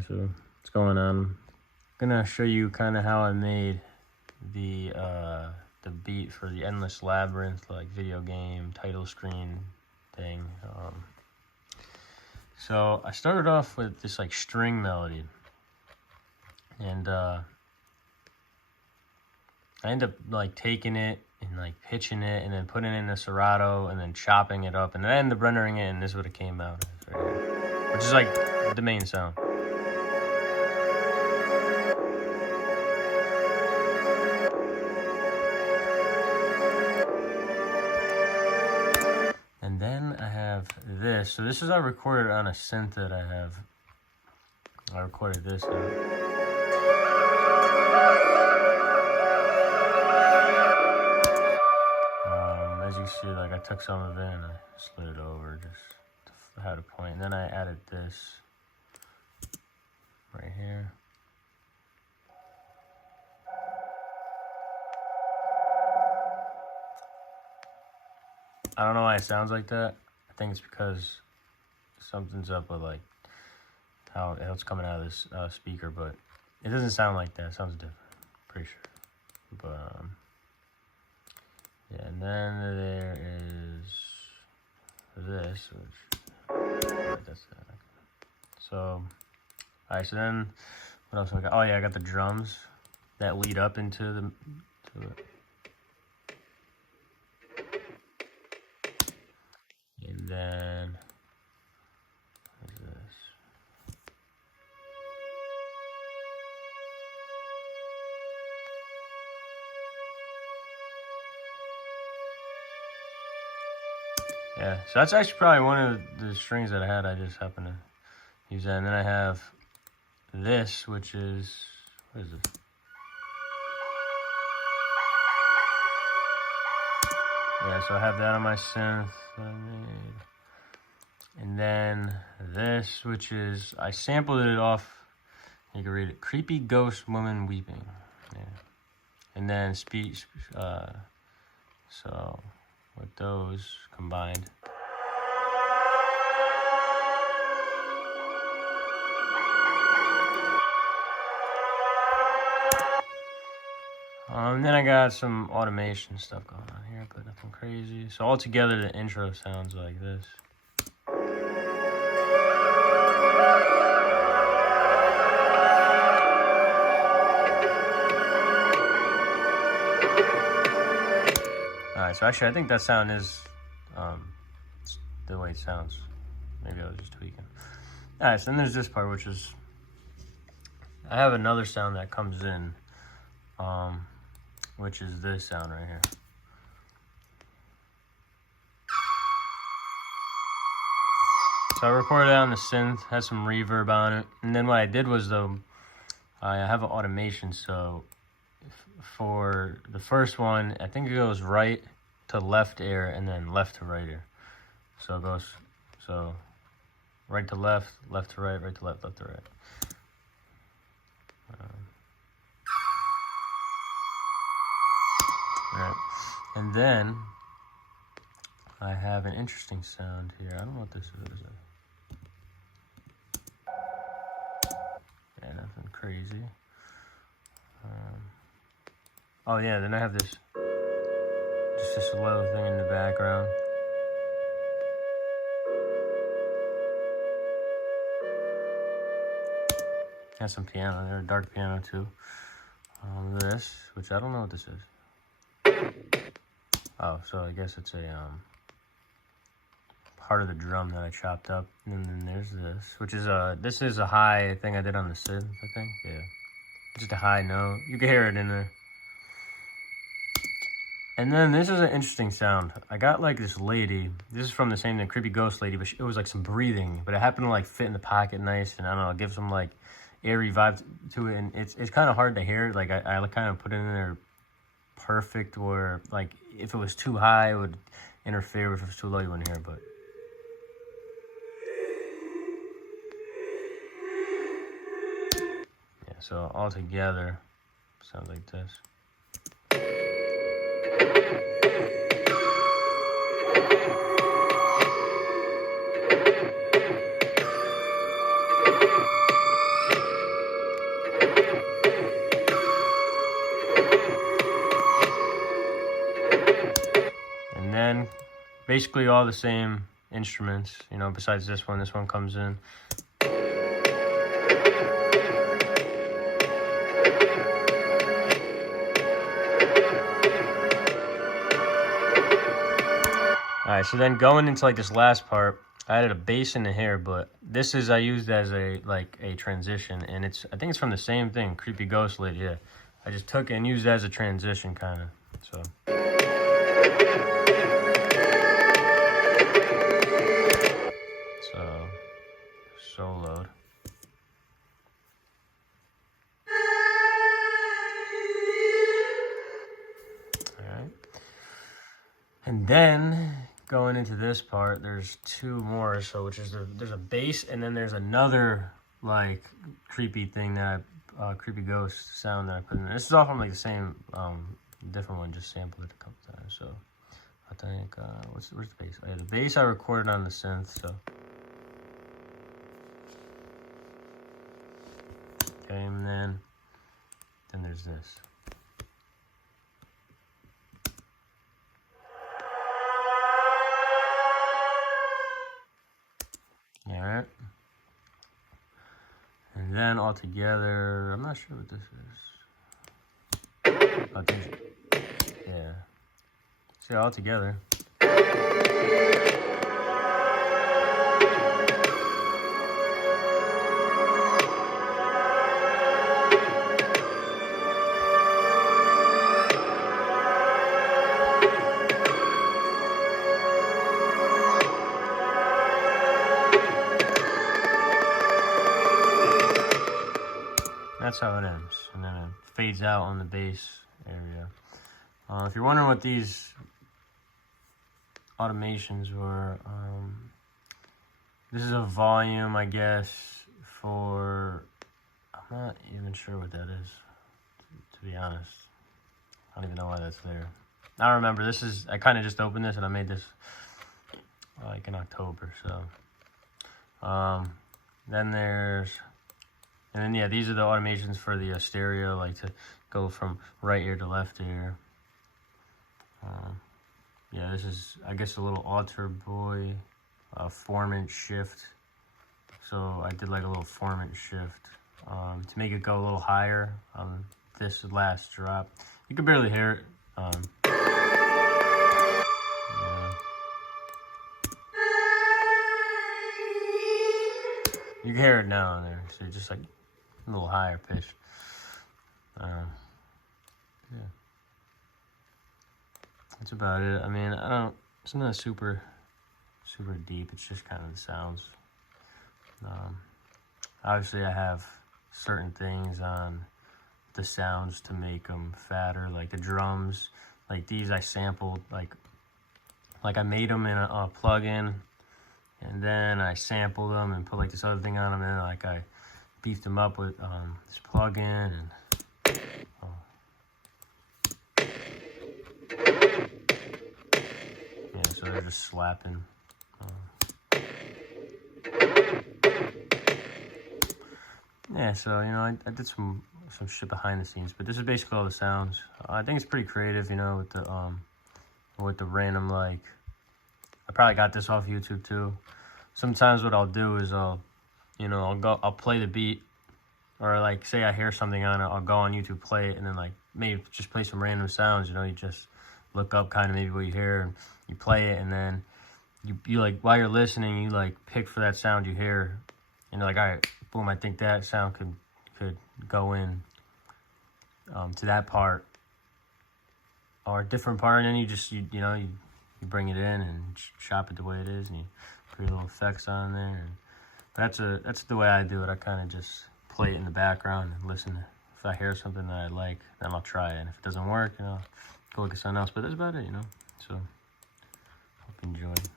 Alright, so what's going on? I'm gonna show you kind of how I made the beat for the Endless Labyrinth, like video game title screen thing. So I started off with this like string melody, and I ended up like taking it and like pitching it and then putting it in a serato and then chopping it up, and then I ended up rendering it, and this is what it came out as right here, which is like the main sound. And then I have this. So this is I recorded on a synth that I have. I recorded this out. As you see, like I took some of it and I slid it over just to have a point. And then I added this right here. I don't know why it sounds like that. I think it's because something's up with like how it's coming out of this speaker, but it doesn't sound like that. It sounds different, pretty sure. But yeah, and then there is this, which that's that. So, alright. So then, what else I got? Oh yeah, I got the drums that lead up into it. And then, what is this? Yeah, so that's actually probably one of the strings that I had. I just happened to use that. And then I have this, which is, what is this? Yeah, so I have that on my synth that I made. And then this, which is, I sampled it off, you can read it, Creepy Ghost Woman Weeping. Yeah. And then speech, so with those combined. Then I got some automation stuff going on here, but nothing crazy. So altogether, the intro sounds like this. Alright, so actually I think that sound is the way it sounds. Maybe I was just tweaking. Alright, so then there's this part, which is, I have another sound that comes in, which is this sound right here. So I recorded it on the synth, has some reverb on it, and then what I did was, though, I have an automation, so for the first one, I think it goes right to left air and then left to right air. So it goes, so right to left, left to right, right to left, left to right. Alright, and then I have an interesting sound here. I don't know what this is. Yeah, nothing crazy. Oh yeah, then I have this, just this little thing in the background. Has some piano there, dark piano too. This, which I don't know what this is. Oh, so I guess it's a part of the drum that I chopped up. And then there's this, which is this is a high thing I did on the synth, I think. Yeah, just a high note. You can hear it in there. And then this is an interesting sound. I got like this lady. This is from the same thing, Creepy Ghost Lady, but it was like some breathing, but it happened to like fit in the pocket nice, and I don't know, give some like airy vibe to it. And it's kind of hard to hear. Like I kind of put it in there perfect, where like if it was too high, it would interfere. If it was too low, you wouldn't hear it. But yeah, so all together, sounds like this. basically all the same instruments, you know, besides this one. This one comes in. Alright, so then going into like this last part, I added a bass in here, but this is I used as a transition, and I think it's from the same thing, Creepy Ghost Lid, yeah. I just took it and used it as a transition kind of. So soloed. Alright. And then going into this part, there's two more. So which is there's a bass, and then there's another like creepy thing that creepy ghost sound that I put in. This is all from like the same different one, just sampled it a couple times. So I think where's the bass? Oh, yeah, the bass I recorded on the synth. So okay, and then there's this. Alright. And then all together, I'm not sure what this is. I think, yeah. See, all together. That's how it ends, and then it fades out on the bass area. If you're wondering what these automations were, this is a volume, I guess, for, I'm not even sure what that is, to be honest. I don't even know why that's there. I don't remember. This is, I kind of just opened this and I made this like in October, so. Then there's, and then yeah, these are the automations for the stereo, like to go from right ear to left ear. Yeah, this is, I guess, a little alter boy, formant shift. So I did like a little formant shift to make it go a little higher on this last drop. You can barely hear it. Yeah. You can hear it now in there, so just like a little higher pitch. Yeah, that's about it. I mean, it's not super deep. It's just kind of the sounds. Obviously, I have certain things on the sounds to make them fatter, like the drums. Like these, I sampled, like I made them in a plug-in, and then I sampled them and put like this other thing on them, and then like I beefed them up with this plug-in, and yeah, so they're just slapping. Yeah, so, you know, I did some shit behind the scenes, but this is basically all the sounds. I think it's pretty creative, you know, with the random, like, I probably got this off YouTube too. Sometimes what I'll do is I'll play the beat, or like say I hear something on it, I'll go on YouTube, play it, and then like maybe just play some random sounds, you know, you just look up kind of maybe what you hear and you play it, and then you like while you're listening, you like pick for that sound you hear, and you're like, all right, boom, I think that sound could go in to that part or a different part, and then you just you bring it in and chop it the way it is, and you put little effects on there. And that's the way I do it. I kind of just play it in the background and listen. If I hear something that I like, then I'll try it. And if it doesn't work, you know, go look at something else. But that's about it, you know. So hope you enjoyed.